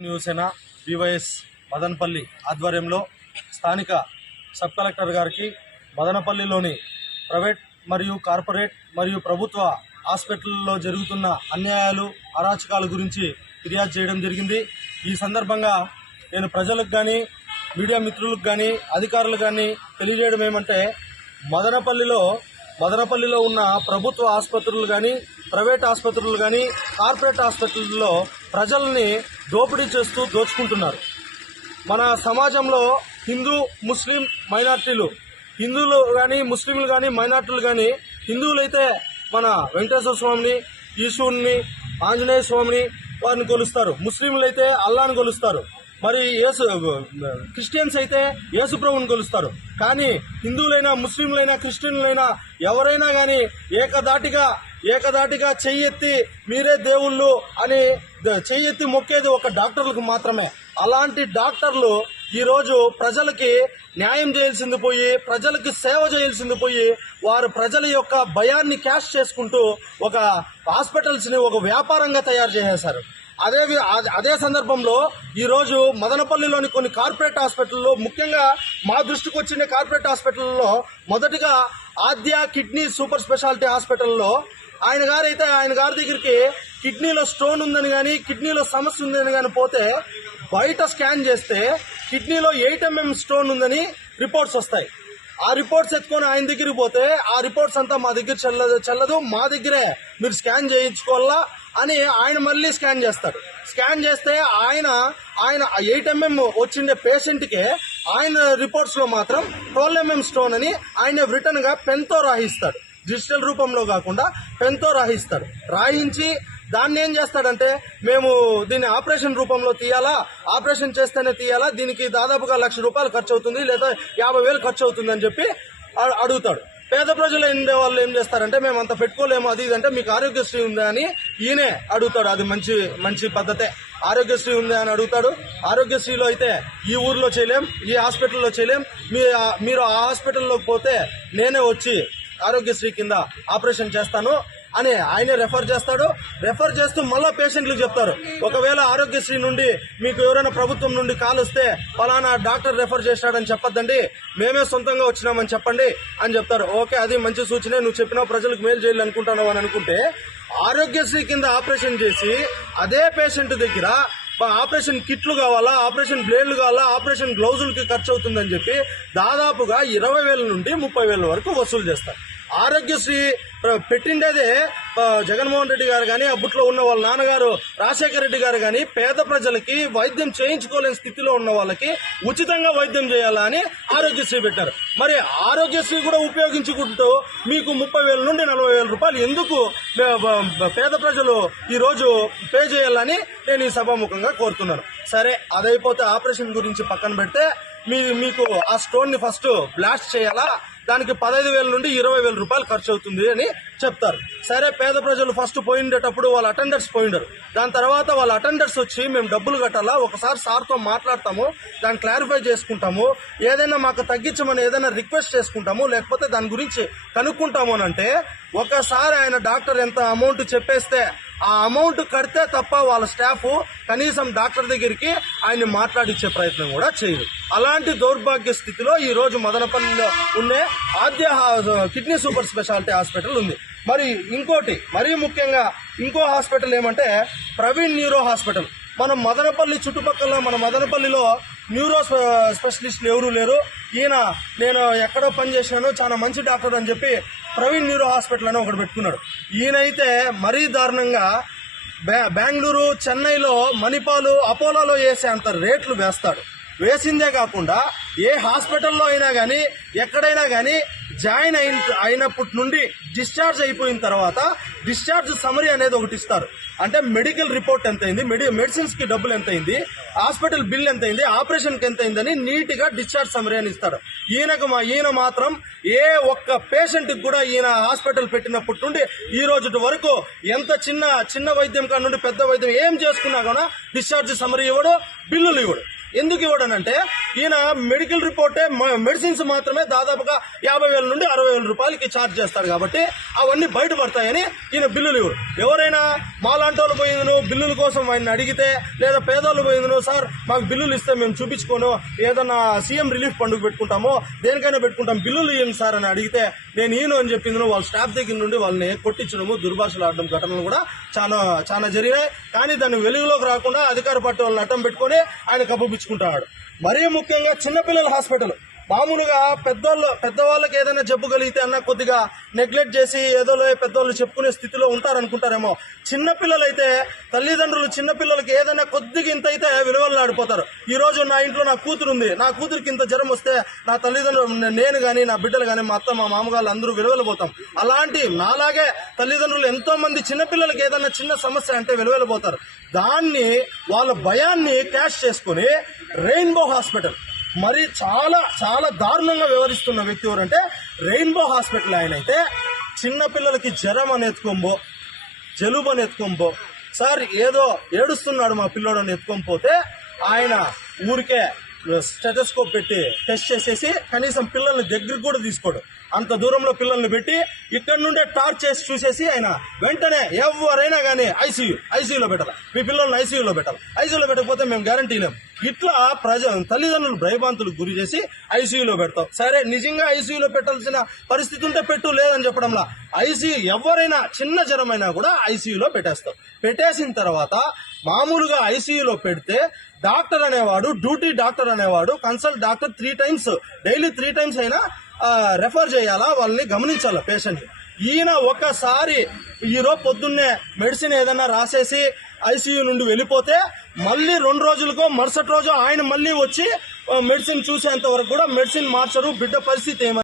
న్యూసేన వివైఎస్ మదనపల్లి ఆధ్వర్యంలో స్థానిక sub collector గారికి మదనపల్లిలోని ప్రైవేట్ మరియు కార్పొరేట్ మరియు ప్రభుత్వ హాస్పిటల్లో జరుగుతున్న అన్యాయాలు అరాచకాల గురించి ఫిర్యాదు చేయడం జరిగింది. ఈ సందర్భంగా నేను ప్రజలకు కానీ మీడియా మిత్రులకు కానీ అధికారులకు కానీ తెలియజేయడం ఏమంటే మదనపల్లిలో మదనపల్లిలో ఉన్న ప్రభుత్వ ఆసుపత్రులు కానీ ప్రైవేట్ ఆసుపత్రులు కానీ కార్పొరేట్ ఆసుపత్రుల్లో ప్రజల్ని దోపిడీ చేస్తూ దోచుకుంటున్నారు. మన సమాజంలో హిందూ ముస్లిం మైనార్టీలు హిందువులు కానీ ముస్లింలు కానీ మైనార్టీలు కానీ హిందువులైతే మన వెంకటేశ్వర స్వామిని ఈశ్వరుని ఆంజనేయ స్వామిని వారిని కొలుస్తారు. ముస్లింలు అయితే అల్లాని కొలుస్తారు. మరి యేసు క్రిస్టియన్స్ అయితే యేసుప్రభుని కొలుస్తారు. కానీ హిందువులైనా ముస్లింలైనా క్రిస్టియన్లైనా ఎవరైనా కానీ ఏకదాటిగా ఏకదాటిగా చెయ్యెత్తి మీరే దేవుళ్ళు అని చెయ్యెత్తి మొక్కేది ఒక డాక్టర్లకు మాత్రమే. అలాంటి డాక్టర్లు ఈరోజు ప్రజలకి న్యాయం చేయాల్సింది పోయి ప్రజలకి సేవ చేయాల్సింది పోయి వారు ప్రజల యొక్క భయాన్ని క్యాష్ చేసుకుంటూ ఒక హాస్పిటల్స్ని ఒక వ్యాపారంగా తయారు చేసేశారు. అదే అదే- అదే సందర్భంలో ఈరోజు మదనపల్లిలోని కొన్ని కార్పొరేట్ హాస్పిటల్లో ముఖ్యంగా మా దృష్టికి వచ్చిన కార్పొరేట్ హాస్పిటల్లో మొదటిగా ఆద్య కిడ్నీ సూపర్ స్పెషాలిటీ హాస్పిటల్లో ఆయన గారు అయితే ఆయన గారి దగ్గరికి కిడ్నీలో స్టోన్ ఉందని కానీ కిడ్నీలో సమస్య ఉందని కానీ పోతే బయట స్కాన్ చేస్తే కిడ్నీలో ఎయిట్ ఎంఎం స్టోన్ ఉందని రిపోర్ట్స్ వస్తాయి. ఆ రిపోర్ట్స్ ఎత్తుకొని ఆయన దగ్గరికి పోతే ఆ రిపోర్ట్స్ అంతా మా దగ్గర చెల్లదు చెల్లదు మా దగ్గరే మీరు స్కాన్ చేయించుకోవాలా అని ఆయన మళ్ళీ స్కాన్ చేస్తాడు. స్కాన్ చేస్తే ఆయన ఆయన ఎయిట్ ఎంఎం వచ్చిండే పేషెంట్కే ఆయన రిపోర్ట్స్లో మాత్రం ట్వెల్వ్ ఎంఎం స్టోన్ అని ఆయన రిటర్న్గా పెన్తో రాయిస్తాడు. డిజిటల్ రూపంలో కాకుండా పెన్తో రాయిస్తాడు రాయించి దాన్ని ఏం చేస్తాడంటే మేము దీన్ని ఆపరేషన్ రూపంలో తీయాలా? ఆపరేషన్ చేస్తేనే తీయాలా? దీనికి దాదాపుగా లక్ష రూపాయలు ఖర్చు అవుతుంది లేదా యాభై వేలు ఖర్చు అవుతుంది అని చెప్పి అడుగుతాడు. పేద ప్రజలు ఉండే వాళ్ళు ఏం చేస్తారంటే మేము అంత పెట్టుకోలేము అది ఇది అంటే మీకు ఆరోగ్యశ్రీ ఉందా అని ఈయనే అడుగుతాడు. అది మంచి మంచి పద్ధతే. ఆరోగ్యశ్రీ ఉందా అని అడుగుతాడు. ఆరోగ్యశ్రీలో అయితే ఈ ఊర్లో చేయలేం ఈ హాస్పిటల్లో చేయలేం. మీ మీరు ఆ హాస్పిటల్లోకి పోతే నేనే వచ్చి ఆరోగ్యశ్రీ కింద ఆపరేషన్ చేస్తాను అని ఆయనే రెఫర్ చేస్తాడు. రెఫర్ చేస్తూ మళ్ళీ పేషెంట్లకు చెప్తారు. ఒకవేళ ఆరోగ్యశ్రీ నుండి మీకు ఎవరైనా ప్రభుత్వం నుండి కాల్ వస్తే ఫలానా డాక్టర్ రెఫర్ చేశాడని చెప్పొద్దండి. మేమే సొంతంగా వచ్చినామని చెప్పండి అని చెప్తారు. ఓకే అది మంచి సూచనే. నువ్వు చెప్పినా ప్రజలకు మేలు చేయాలనుకుంటున్నావు అని అనుకుంటే ఆరోగ్యశ్రీ కింద ఆపరేషన్ చేసి అదే పేషెంట్ దగ్గర ఆపరేషన్ కిట్లు కావాలా ఆపరేషన్ బ్లేడ్లు కావాలా ఆపరేషన్ గ్లౌజులకి ఖర్చు అవుతుందని చెప్పి దాదాపుగా ఇరవై వేల నుండి ముప్పై వేల వరకు వసూలు చేస్తారు. ఆరోగ్యశ్రీ పెట్టింది పెట్టిండేదే జగన్మోహన్ రెడ్డి గారు కానీ అప్పట్లో ఉన్న వాళ్ళ నాన్నగారు రాజశేఖర రెడ్డి గారు కానీ పేద ప్రజలకి వైద్యం చేయించుకోలేని స్థితిలో ఉన్న వాళ్ళకి ఉచితంగా వైద్యం చేయాలా అని ఆరోగ్యశ్రీ పెట్టారు. మరి ఆరోగ్యశ్రీ కూడా ఉపయోగించుకుంటూ మీకు ముప్పై వేల నుండి నలభై వేల రూపాయలు ఎందుకు పేద ప్రజలు ఈరోజు పే చేయాలని నేను ఈ సభాముఖంగా కోరుతున్నాను. సరే అదైపోతే ఆపరేషన్ గురించి పక్కన పెడితే మీ మీకు ఆ స్టోన్ని ఫస్ట్ బ్లాస్ట్ చేయాలా? దానికి పదహైదు వేల నుండి ఇరవై వేల రూపాయలు ఖర్చు అవుతుంది అని చెప్తారు. సరే పేద ప్రజలు ఫస్ట్ పోయిండేటప్పుడు వాళ్ళ అటెండర్స్ పోయిండరు. దాని తర్వాత వాళ్ళ అటెండర్స్ వచ్చి మేము డబ్బులు కట్టాలా? ఒకసారి సార్తో మాట్లాడతాము దాన్ని క్లారిఫై చేసుకుంటాము. ఏదైనా మాకు తగ్గించమని ఏదైనా రిక్వెస్ట్ చేసుకుంటాము లేకపోతే దాని గురించి కనుక్కుంటాము అని అంటే ఒకసారి ఆయన డాక్టర్ ఎంత అమౌంట్ చెప్పేస్తే ఆ అమౌంట్ కడితే తప్ప వాళ్ళ స్టాఫ్ కనీసం డాక్టర్ దగ్గరికి ఆయన్ని మాట్లాడించే ప్రయత్నం కూడా చేయదు అలాంటి దౌర్భాగ్య స్థితిలో ఈ రోజు మదనపల్లిలో ఉండే ఆద్య హా- కిడ్నీ సూపర్ స్పెషాలిటీ హాస్పిటల్ ఉంది. మరి ఇంకోటి మరీ ముఖ్యంగా ఇంకో హాస్పిటల్ ఏమంటే ప్రవీణ్ న్యూరో హాస్పిటల్. మనం మదనపల్లి చుట్టుపక్కల మన మదనపల్లిలో న్యూరో స్పె- స్పెషలిస్టులు ఎవరూ లేరు. ఈయన నేను ఎక్కడో పనిచేసినాను చాలా మంచి డాక్టర్ అని చెప్పి ప్రవీణ్ న్యూరో హాస్పిటల్ అని ఒకటి పెట్టుకున్నాడు. ఈయనైతే మరీ దారుణంగా బెంగళూరు చెన్నైలో మణిపాలు అపోలోలో వేసే అంత రేట్లు వేస్తాడు. వేసిందే కాకుండా ఏ హాస్పిటల్లో అయినా కానీ ఎక్కడైనా కానీ జాయిన్ అయిన అయినప్పటి నుండి డిశ్చార్జ్ అయిపోయిన తర్వాత డిశ్చార్జ్ సమరీ అనేది ఒకటి ఇస్తారు. అంటే మెడికల్ రిపోర్ట్ ఎంత అయింది మెడి మెడిసిన్స్కి డబ్బులు ఎంత అయింది హాస్పిటల్ బిల్ ఎంత అయింది ఆపరేషన్కి ఎంత అయిందని నీట్గా డిశ్చార్జ్ సమరీ అని ఇస్తాడు ఈయనకు మా ఈయన మాత్రం ఏ ఒక్క పేషెంట్కి కూడా ఈయన హాస్పిటల్ పెట్టినప్పటి నుండి ఈ రోజు వరకు ఎంత చిన్న చిన్న వైద్యం కాడ నుండి పెద్ద వైద్యం ఏం చేసుకున్నా కూడా డిశ్చార్జ్ సమరీ ఇవ్వడు బిల్లులు ఇవ్వడు. ఎందుకు ఇవ్వడనంటే ఈయన మెడికల్ రిపోర్టే మెడిసిన్స్ మాత్రమే దాదాపుగా యాభై వేల నుండి అరవై వేల రూపాయలకి ఛార్జ్ చేస్తాడు కాబట్టి అవన్నీ బయటపడతాయని ఈయన బిల్లులు ఇవ్వరు. ఎవరైనా మాలాంటి వాళ్ళు పోయిందను బిల్లుల కోసం ఆయన అడిగితే లేదా పేదోళ్ళు పోయిందను సార్ మాకు బిల్లులు ఇస్తే మేము చూపించుకోను ఏదన్నా సీఎం రిలీఫ్ పండుగ పెట్టుకుంటామో దేనికైనా పెట్టుకుంటాం బిల్లులు ఇవ్వండి సార్ అని అడిగితే నేను ఈయన అని చెప్పింది వాళ్ళ స్టాఫ్ దగ్గర నుండి వాళ్ళని కొట్టించడము దుర్భాషలు ఆడడం ఘటనలు కూడా చాలా చాలా జరిగినాయి కానీ దాన్ని వెలుగులోకి రాకుండా అధికార పార్టీ వాళ్ళని అడ్డం పెట్టుకొని ఆయన కప్పు చూపించుకుంటాడు. మరీ ముఖ్యంగా చిన్నపిల్లల హాస్పిటల్. మామూలుగా పెద్దోళ్ళు పెద్దవాళ్ళకి ఏదైనా జబ్బు కలిగితే అన్న కొద్దిగా నెగ్లెక్ట్ చేసి ఏదో లే పెద్దోళ్ళు చెప్పుకునే స్థితిలో ఉంటారనుకుంటారేమో. చిన్నపిల్లలైతే తల్లిదండ్రులు చిన్నపిల్లలకి ఏదైనా కొద్దిగా ఇంత అయితే విలువలు ఆడిపోతారు. ఈరోజు నా ఇంట్లో నా కూతురు ఉంది. నా కూతురికి ఇంత జ్వరం వస్తే నా తల్లిదండ్రులు నేను కానీ నా బిడ్డలు కానీ మా అత్త మా మామగారు అందరూ విలువలు పోతాం. అలాంటి నాలాగే తల్లిదండ్రులు ఎంతో మంది చిన్నపిల్లలకి ఏదైనా చిన్న సమస్య అంటే విలువలు పోతారు. దాన్ని వాళ్ళ భయాన్ని క్యాష్ చేసుకుని రెయిన్బో హాస్పిటల్ మరి చాలా చాలా దారుణంగా వివరిస్తున్న వ్యక్తి ఎవరంటే రెయిన్బో హాస్పిటల్ ఆయన అయితే చిన్నపిల్లలకి జ్వరం అని ఎత్తుకోంబో జలుబు అని ఎత్తుకోంబో సార్ ఏదో ఏడుస్తున్నాడు మా పిల్లోడు అని ఎత్తుకొని పోతే ఆయన ఊరికే స్టెటస్కోప్ పెట్టి టెస్ట్ చేసేసి కనీసం పిల్లల్ని దగ్గరికి కూడా తీసుకోడు. అంత దూరంలో పిల్లల్ని పెట్టి ఇక్కడ నుండే టార్చ్ చేసి చూసేసి ఆయన వెంటనే ఎవరైనా కానీ ఐసీయూ ఐసీయూలో పెట్టాలి? మీ పిల్లల్ని ఐసీయూలో పెట్టాలి? ఐసీయూలో పెట్టకపోతే మేము గ్యారంటీ లేము ఇట్లా ప్రజ తల్లిదండ్రులు భయభాంతులకు గురి చేసి ఐసీయూలో పెడతాం. సరే నిజంగా ఐసీయూలో పెట్టాల్సిన పరిస్థితి ఉంటే పెట్టు లేదని చెప్పడంలా. ఐసీయూ ఎవరైనా చిన్న జ్వరమైనా కూడా ఐసీయూలో పెట్టేస్తాం. పెట్టేసిన తర్వాత మామూలుగా ఐసీయూలో పెడితే డాక్టర్ అనేవాడు డ్యూటీ డాక్టర్ అనేవాడు consult doctor three times daily three times అయినా రెఫర్ చేయాలా? వాళ్ళని గమనించాలా పేషెంట్ ఈయన ఒకసారి ఈరోజు పొద్దున్నే మెడిసిన్ ఏదైనా రాసేసి ఐసీయూ నుండి వెళ్ళిపోతే మళ్ళీ రెండు రోజులకో మరుసటి రోజు ఆయన మళ్ళీ వచ్చి మెడిసిన్ చూసేంత వరకు కూడా మెడిసిన్ మార్చరు. బిడ్డ పరిస్థితి ఏమైనా